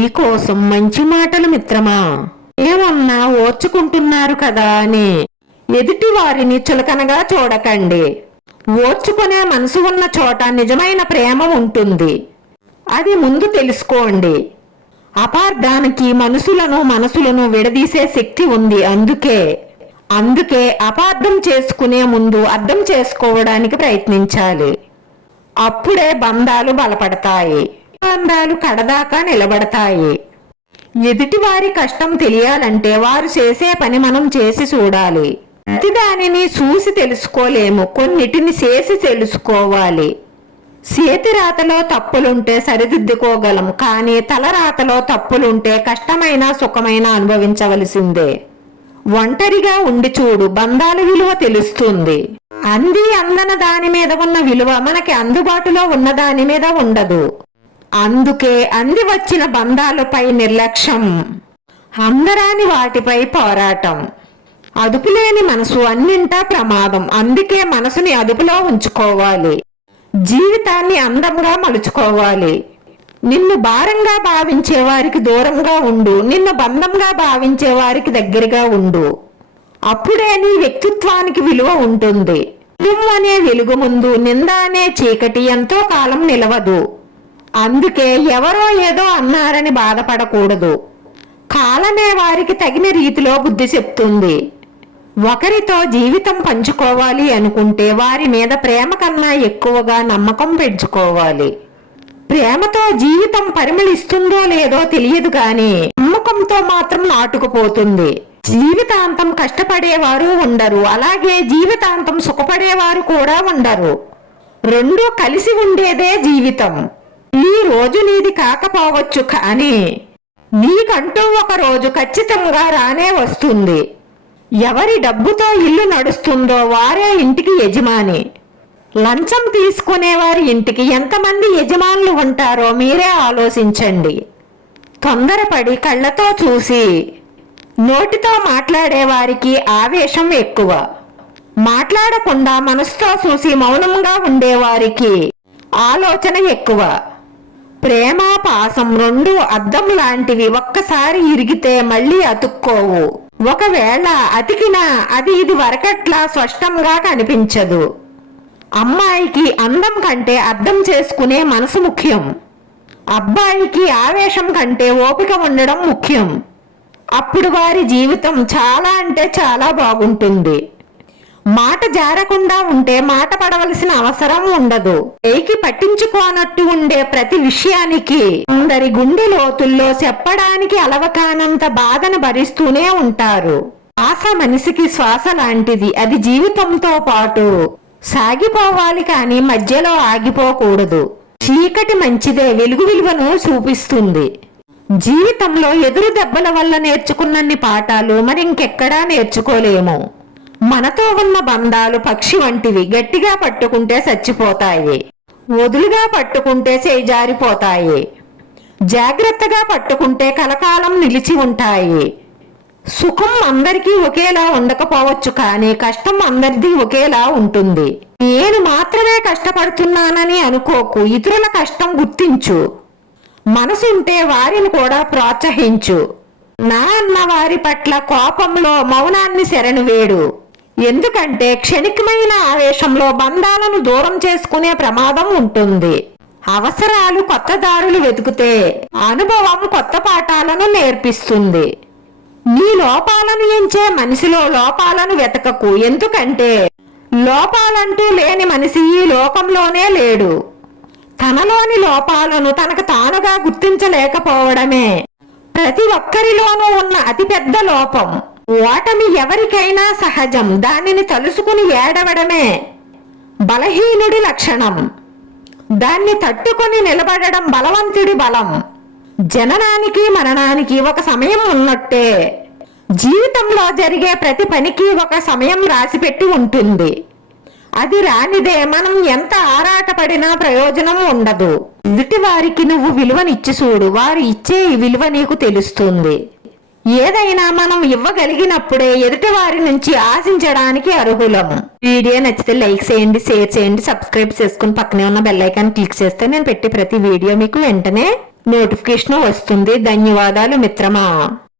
నీకోసం మంచి మాటలు మిత్రమా? ఏమన్నా ఓర్చుకుంటున్నారు కదా అని ఎదుటి వారిని చులకనగా చూడకండి. ఓర్చుకునే మనసు ఉన్న చోట నిజమైన ప్రేమ ఉంటుంది. అది ముందు తెలుసుకోండి. అపార్థానికి మనసులను మనసులను విడదీసే శక్తి ఉంది అందుకే. అందుకే అపార్థం చేసుకునే ముందు అర్థం చేసుకోవడానికి ప్రయత్నించాలి. అప్పుడే బంధాలు బలపడతాయి. బంధాలు కడదాకా నిలబడతాయి. ఎదుటివారి కష్టం తెలియాలంటే వారు చేసే పని మనం చేసి చూడాలి. ప్రతిదానిని చూసి తెలుసుకోలేము కొన్నిటిని చేసి తెలుసుకోవాలి. చేతి రాతలో తప్పులుంటే సరిదిద్దుకోగలం కానీ తలరాతలో తప్పులుంటే కష్టమైన సుఖమైన అనుభవించవలసిందే. ఒంటరిగా ఉండి చూడు బంధాల విలువ తెలుస్తుంది. అంది అందన దాని మీద ఉన్న విలువ మనకి అందుబాటులో ఉన్న దాని మీద ఉండదు. అందుకే అంది వచ్చిన బంధాలపై నిర్లక్ష్యం. అందరాని వాటిపై పోరాటం. అదుపులేని మనసు అన్నింటా ప్రమాదం. అందుకే మనసుని అదుపులో ఉంచుకోవాలి. జీవితాన్ని అందంగా మలుచుకోవాలి. నిన్ను భారంగా భావించే వారికి దూరంగా ఉండు. నిన్ను బంధంగా భావించే వారికి దగ్గరగా ఉండు. అప్పుడే నీ వ్యక్తిత్వానికి విలువ ఉంటుంది. నిజం అనే వెలుగు ముందు నింద అనే చీకటి ఎంతో కాలం నిలవదు. అందుకే ఎవరో ఏదో అన్నారని బాధపడకూడదు. కాలమే వారికి తగిన రీతిలో బుద్ధి చెప్తుంది. ఒకరితో జీవితం పంచుకోవాలి అనుకుంటే వారి మీద ప్రేమ కన్నా ఎక్కువగా నమ్మకం పెంచుకోవాలి. ప్రేమతో జీవితం పరిమళిస్తుందో లేదో తెలియదు కానీ నమ్మకంతో మాత్రం నాటుకుపోతుంది. జీవితాంతం కష్టపడేవారు ఉండరు. అలాగే జీవితాంతం సుఖపడేవారు కూడా ఉండరు. రెండూ కలిసి ఉండేదే జీవితం. ఈ రోజు నీది కాకపోవచ్చు కానీ నీకంటూ ఒక రోజు ఖచ్చితంగా రానే వస్తుంది. ఎవరి డబ్బుతో ఇల్లు నడుస్తుందో వారే ఇంటికి యజమాని. లంచం తీసుకునేవారి ఇంటికి ఎంతమంది యజమానులు ఉంటారో మీరే ఆలోచించండి. తొందరపడి కళ్ళతో చూసి నోటితో మాట్లాడేవారికి ఆవేశం ఎక్కువ. మాట్లాడకుండా మనసుతో చూసి మౌనంగా ఉండేవారికి ఆలోచన ఎక్కువ. ప్రేమాపాసం రెండు అద్దం లాంటివి ఒక్కసారి ఇరిగితే మళ్ళీ అతుక్కోవు. ఒకవేళ అతికినా అది ఇది వరకట్లా స్పష్టంగా కనిపించదు. అమ్మాయికి అందం కంటే అర్థం చేసుకునే మనసు ముఖ్యం. అబ్బాయికి ఆవేశం కంటే ఓపిక ఉండడం ముఖ్యం. అప్పుడు వారి జీవితం చాలా అంటే చాలా బాగుంటుంది. మాట జారకుండా ఉంటే మాట పడవలసిన అవసరం ఉండదు. ఏకి పట్టించుకోనట్టు ఉండే ప్రతి విషయానికి అందరి గుండె లోతుల్లో చెప్పడానికి అలవకానంత బాధను భరిస్తూనే ఉంటారు. ఆశ మనిషికి శ్వాస లాంటిది అది జీవితంతో పాటు సాగిపోవాలి కానీ మధ్యలో ఆగిపోకూడదు. చీకటి మంచిదే వెలుగు విలువను చూపిస్తుంది. జీవితంలో ఎదురు దెబ్బల వల్ల నేర్చుకున్నన్ని పాఠాలు మరి ఇంకెక్కడా నేర్చుకోలేము. మనతో ఉన్న బంధాలు పక్షి వంటివి గట్టిగా పట్టుకుంటే చచ్చిపోతాయి. వదులుగా పట్టుకుంటే చేజారిపోతాయి. జాగ్రత్తగా పట్టుకుంటే కలకాలం నిలిచి ఉంటాయి. సుఖం అందరికీ ఒకేలా ఉండకపోవచ్చు కానీ కష్టం అందరిది ఒకేలా ఉంటుంది. నేను మాత్రమే కష్టపడుతున్నానని అనుకోకు ఇతరుల కష్టం గుర్తించు. మనసుంటే వారిని కూడా ప్రోత్సహించు. నా అన్న వారి పట్ల కోపంలో మౌనాన్ని శరణు వేడు. ఎందుకంటే క్షణికమైన ఆవేశంలో బంధాలను దూరం చేసుకునే ప్రమాదం ఉంటుంది. అవసరాలు కొత్త దారులు వెతికితే అనుభవం కొత్త పాఠాలను నేర్పిస్తుంది. నీ లోపాలను ఎంచే మనిషిలో లోపాలను వెతకకు ఎందుకంటే లోపాలంటూ లేని మనిషి ఈ లోకంలోనే లేడు. తనలోని లోపాలను తనకు తానుగా గుర్తించలేకపోవడమే ప్రతి ఒక్కరిలోనూ ఉన్న అతిపెద్ద లోపం. ఓటమి ఎవరికైనా సహజం దానిని తలుసుకుని ఏడవడమే బలహీనుడి లక్షణం. దాన్ని తట్టుకొని నిలబడడం బలవంతుడి బలం. జననానికి మరణానికి ఒక సమయం ఉన్నట్టే జీవితంలో జరిగే ప్రతి పనికి ఒక సమయం రాసిపెట్టి ఉంటుంది. అది రానిదే. మనం ఎంత ఆరాటపడినా ప్రయోజనం ఉండదు. ఎదుటి వారికి నువ్వు విలువనిచ్చి చూడు. వారు ఇచ్చే ఈ విలువ నీకు తెలుస్తుంది. ఏదైనా మనం ఇవ్వగలిగినప్పుడే ఎదుటి వారి నుంచి ఆశించడానికి అర్హులం వీడియో నచ్చితే లైక్ చేయండి షేర్ చేయండి సబ్స్క్రైబ్ చేసుకుని పక్కనే ఉన్న బెల్లైకాన్ క్లిక్ చేస్తే నేను పెట్టే ప్రతి వీడియో మీకు వెంటనే నోటిఫికేషన్ వస్తుంది. ధన్యవాదాలు మిత్రమా.